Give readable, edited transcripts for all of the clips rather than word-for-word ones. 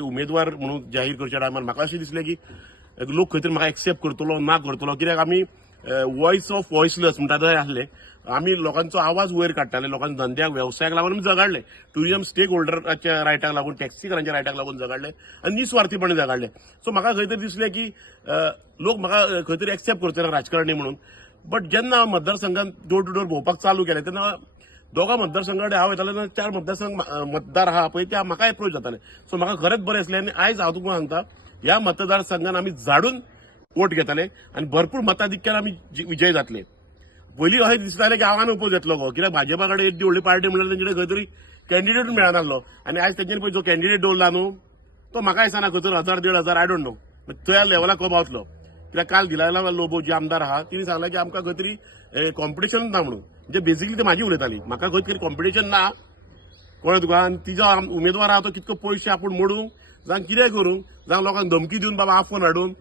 उमेदवार म्हणून जाहीर करच्या टायमार म्हाका अशें दिसलें की लोक खंय तरी म्हाका एक्सेप्ट करतलो ना करतलो, कित्याक आमी वॉयस ऑफ वॉयसलेस म्हणटा थंय आसले. आमी लोकांचो आवाज वयर काडटाले, लोकांच्या धंद्याक व्यवसायाक लागून आमी झगडले, टुरिझम स्टेक होल्डराच्या रायटाक लागून, टॅक्सीकारांच्या रायटाक लागून झगडले आनी निस्वार्थीपणे झगडले. सो म्हाका खंय तरी दिसलें की लोक म्हाका खंय तरी एक्सेप्ट करचे ना राजकारणी म्हणून. बट जेन्ना मतदारसंघात डोर टू डोर भोंवपाक चालू केलें तेन्ना दोगा मतदारसंघा कडेन हांव येताले, 4 मतदारसंघ मतदार आहा पळय ते म्हाका एप्रोच जाताले. सो म्हाका खरेंच बरें दिसलें आनी आयज हांव तुका सांगता, ह्या मतदारसंघात आमी झाडून वोट घेताले आनी भरपूर मताधिक्यान आमी विजय जातले. पयलीं अशें दिसतालें की हांव उपोज येतलो गो, कित्याक भाजपा कडेन येदी व्हडली पार्टी म्हणल्यार तेंचे खंय तरी कॅन्डिडेट मेळनासलो. आनी आयज तेंच्यांनी पळय जो कॅन्डिडेट दवरला न्हू तो म्हाका दिसना खंय तरी 1000-1500 आय डोंट नो त्या लेवलाक तो पावतलो. कित्याक काल दिलायला लोबो जी आमदार आहा तिणी सांगला की आमकां खंय तरी कॉम्पिटिशन ना म्हणून. म्हणजे बेसिकली ती म्हाजी उलयताली, म्हाका खंय तरी कॉम्पिटिशन ना कळ्ळें तुका. आनी तिजो उमेदवार आहा तो कितको पयशे आपूण मोडूंक जावं कितेंय करूंक, जावं लोकांक धमकी दिवन बाबा आफोन हाडून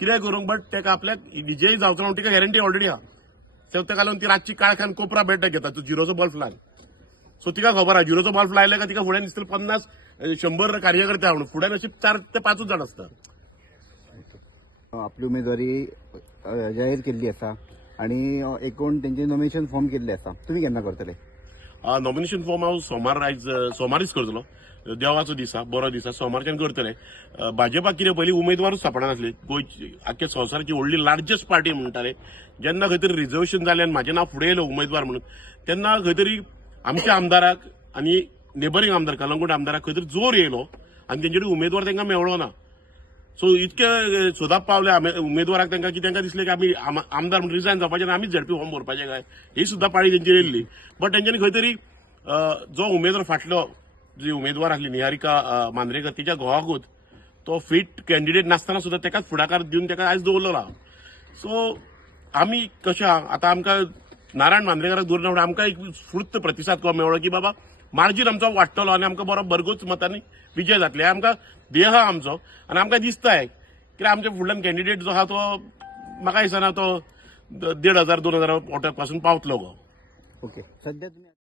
कितेंय करूंक, बट तेका आपल्याक विजयी जावचो म्हणून तिका गॅरंटी ऑलरेडी आहा. सो तेका लागून ती रातची काळखान कोपरा बेट्ट घेता तो झिरोचो बल्ब लावन. सो तिका खबर आहा झिरोचो बल्ब लायले का तिका फुड्यान दिसतले 50-100 कार्यकर्ते आहा म्हणून, फुड्यान अशी 4 ते 5 जाण आसतात. आपली उमेदवारी जाहीर केल्ली आसा आणि एकूण तेंचे नॉमिनेशन फॉर्म केल्ले आसा. तुम्ही केन्ना करतले? नॉमिनेशन फॉर्म हांव सोमारीच करतलो. देवाचो दीस आहा, बरो दीस आहा, सोमारच्यान करतले. भाजपाक कितें पयलीं उमेदवारूच सापडनासले. गोंयची आख्या संवसाराची व्हडली लार्जस्ट पार्टी म्हणटाले. जेन्ना खंय तरी रिजर्वेशन जालें आनी म्हाजें नांव फुडें येयलें उमेदवार म्हणून, तेन्ना खंय तरी आमच्या आमदाराक आनी नेबरिंग आमदार कलंगूट आमदाराक खंय तरी जोर येयलो आनी तेंचे कडेन उमेदवार तांकां मेळ्ळो ना. सो इतके सुदाप पावले उमेदवाराक तांकां की तांकां दिसलें की आमी आमदार म्हणून रिजायन जावपाचें आनी आमीच झडपी फॉर्म भरपाचें काय, ही सुद्दां पाळी तेंचेर येयल्ली. बट तेंच्यांनी खंय तरी जो उमेदवार फाटलो जी उमेदवार आसली निहारिका मांद्रेकर तिच्या घोवागूत तो फिट कॅन्डिडेट नासतना सुद्दां तेकाच फुडाकार दिवन तेका आयज दवरलेलो आहा. सो आमी कशें आहा आतां आमकां नारायण मांद्रेकाराक दवरना फुडें आमकां एक फुर्त प्रतिसाद कहो मेळ्ळो की बाबा मार्जीन आमचो वाडटलो आनी आमकां बरो भरघोस मतांनी विजय जातले. आमकां ध्येय आहा आमचो आनी आमकां दिसताय कित्याक आमच्या फुडल्यान कॅन्डिडेट जो आहा तो म्हाका दिसना तो 1500-2000 वोटां पासून पावतलो गो. ओके. सध्या तुम्ही